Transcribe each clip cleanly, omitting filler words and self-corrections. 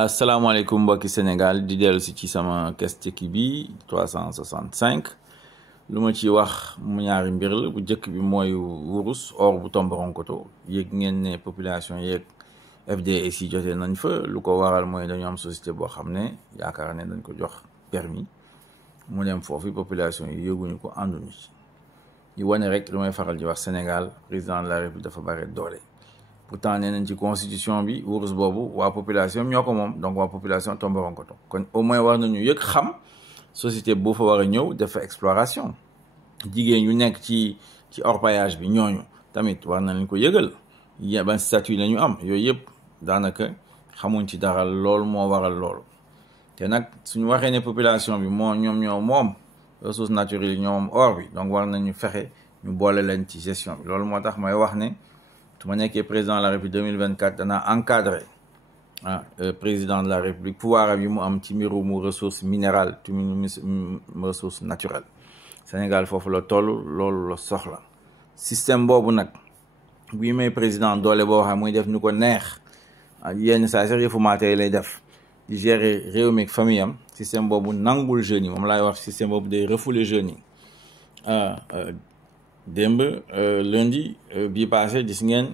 asalaamaaleykum mbokki Sénégal di dellu si ci sama question bi 365 lu ma ci wax mu ñaari mbir la bu njëkk bi mooy wurus or bu Tomboronkoto yéeg ngeen ne population yeeg FDS yi jotee nañ fa lu ko waral mooy dañu am société boo xam ne yaakaar ne dañ ko jox permis mu dem foofu population yi yëguñu ko ànduñu ci di wane rek lu may faral di wax Sénégal président de la République dafa bare doole. Pourtant nee nañ ci constitution bi wurus boobu waa population ñoo ko moom donc waa population Tomboronkoto kon au moins war nañu yëg xam société boo fa war a ñëw def fa exploration jigéen ñu nekk ci orpaillage bi ñooñu tamit war nañ ko yëgal ban statut la ñu am yooyu yëpp daanaka xamuñ ci dara lool moo waral loolu te nag suñu waxee ne population bi ñoo moom ressources naturelles yi ñoo moom or bi donc war nañu fexe ñu boole leen ci gestion bi loolu moo tax may wax ne su ma nekkee président de la République 2024 danaa encadré président de la République pouvoir yi mu am ci mbirum ressources minérales ci ressources naturelles Sénégal foofu la toll loolu la soxla système boobu nag bu may président doole boo xam muy def ñu ko neex yenn saa sax yëfu maatee lay def di gérer réew mi ak famille am système boobu nangul jeunes yi moom laay wax système boobu day refouler jeunes yi démb lundi bii passé gis ngeen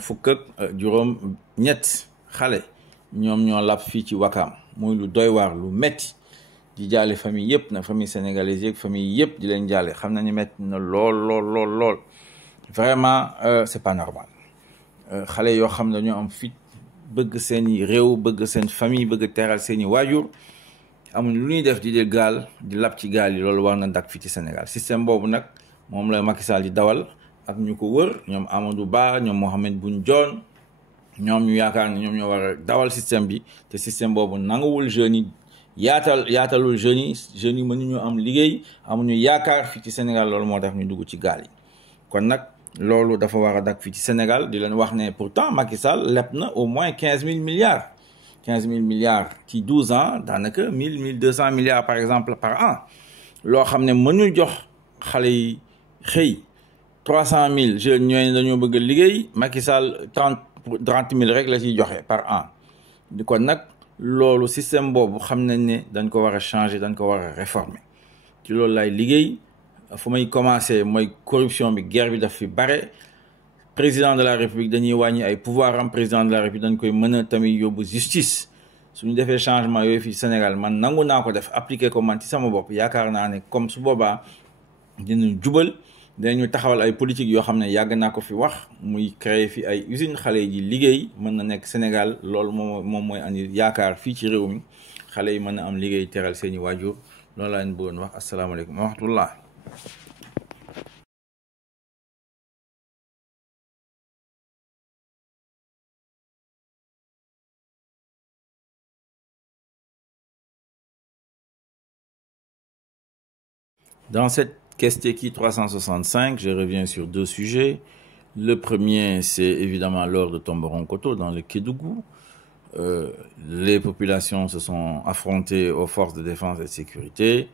fukk ak juróom ñett xale ñoom ñoo lab fii ci Wakaam muy lu doy waar lu metti di jaale famille yëpp na famille sénégalaise yeeg famille yëpp di leen jaale xam nañu metti na lool vraiment c'est pas normal xale yoo xam ne dañoo am fit bëgg seeni réew bëgg seen famille bëgg teral seeni waajur amuñ lu ñuy def di jël gaal di lab ci gaal yi loolu war na dak fii ci Sénégal système boobu nag moom la Macky Sall di dawal ak ñu ko wër ñoom Amadou Ba ñoom Mohamed Boun Dionne ñoom ñu yaakaar ne ñoom ñoo war a dawal système bi te système boobu nanguwul jeunes yi yaatalul jeunes yi mënuñu am liggéey amuñu yaakaar fii ci Sénégal loolu moo tax ñu dugg ci gaal yi kon nag loolu dafa war a dak fii ci Sénégal di leen wax ne pourtant Macky Sall leb na au moins 15 000 milliards 15 000 milliards ci 12 ans daanaka 1200 milliards par exemple par an loo xam ne mënul jox xale yi xëy 300 000 jeunes ñooy dañoo bëgg a liggéey Macky Sall 30 000 rek la ciy joxe par an di kon nag loolu système boobu xam nañ ne dañ ko war a changer dañ ko war a réformer ci loolu lay liggéey fu may commencer mooy corruption bi guerre bi daf fi bare président de la République dañuy wàññi ay pouvoir am président de la République dañ koy mën a tamit yóbbu justice suñu defee changement yooyu fii Sénégal man nangu naa ko def appliquer ko man ci sama bopp yaakaar naa ne comme su boobaa dinañ jubal dañu taxawal ay politique yoo xam ne yàgg naa ko fi wax muy créer fi ay usine xale yi liggéey mën na nekk Sénégal loolu moom mooy andi yaakaar fii ci réew mi xale yi mën na am liggéey teral seeni waajur loolu laa leen bëggoon wax asalaamaaleykum wa rahmatullah. Dans cette question 365, je reviens sur deux sujets. Le premier, c'est évidemment l'or de Tomboronkoto dans le Kédougou. Les populations se sont affrontées aux forces de défense et de sécurité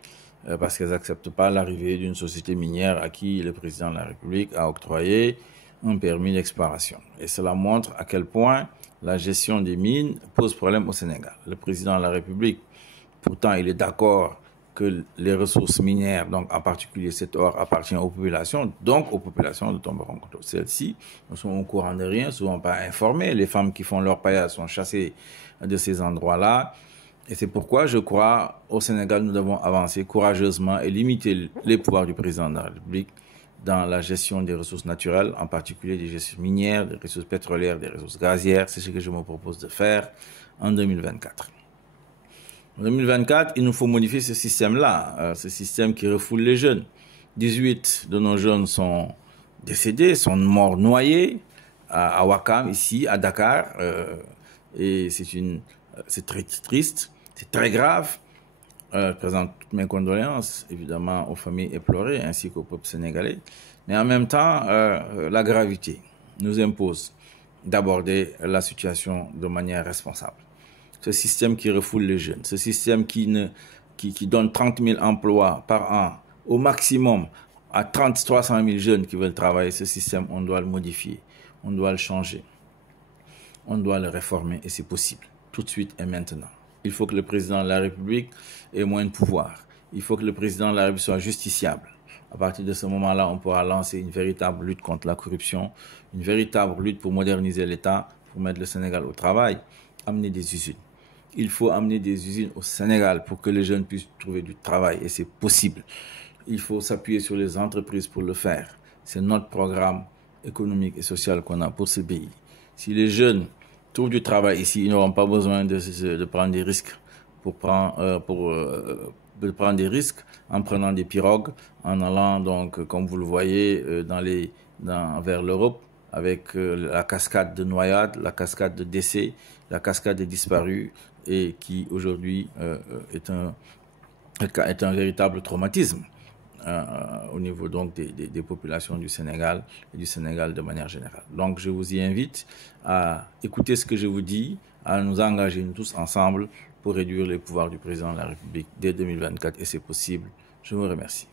parce qu'elles n'acceptent pas l'arrivée d'une société minière à qui le président de la République a octroyé un permis d'exploration. Et cela montre à quel point la gestion des mines pose problème au Sénégal. Le président de la République, pourtant, il est d'accord que les ressources minières, donc en particulier cet or, appartient aux populations, donc aux populations de Tomboronkoto. Celles-ci ne sont au courant de rien, souvent pas informées. Les femmes qui font leur paillage sont chassées de ces endroits-là. Et c'est pourquoi je crois au Sénégal, nous devons avancer courageusement et limiter les pouvoirs du président de la République dans la gestion des ressources naturelles, en particulier des ressources minières, des ressources pétrolières, des ressources gazières. C'est ce que je me propose de faire en 2024. En 2024, il nous faut modifier ce système-là, ce système qui refoule les jeunes. 18 de nos jeunes sont décédés, sont morts noyés à Wakam, ici, à Dakar. Et c'est très triste, c'est très grave. Je présente toutes mes condoléances, évidemment, aux familles éplorées ainsi qu'au peuple sénégalais. Mais en même temps, la gravité nous impose d'aborder la situation de manière responsable. Ce système qui refoule les jeunes, ce système qui donne 30 000 emplois par an, au maximum à 300 000 jeunes qui veulent travailler, ce système, on doit le modifier, on doit le changer, on doit le réformer et c'est possible. tout de suite et maintenant. Il faut que le président de la République ait moins de pouvoir. Il faut que le président de la République soit justiciable. À partir de ce moment-là, on pourra lancer une véritable lutte contre la corruption, une véritable lutte pour moderniser l'État, pour mettre le Sénégal au travail, amener des usines. Il faut amener des usines au Sénégal pour que les jeunes puissent trouver du travail, et c'est possible. Il faut s'appuyer sur les entreprises pour le faire. C'est notre programme économique et social qu'on a pour ce pays. Si les jeunes trouvent du travail ici, ils n'auront pas besoin de prendre des risques de prendre des risques en prenant des pirogues, en allant donc, comme vous le voyez, vers l'Europe, avec la cascade de noyades, la cascade de décès, la cascade des disparus, et qui aujourd'hui est un véritable traumatisme au niveau donc des populations du Sénégal et du Sénégal de manière générale. Donc je vous y invite à écouter ce que je vous dis, à nous engager nous tous ensemble pour réduire les pouvoirs du président de la République dès 2024, et c'est possible. Je vous remercie.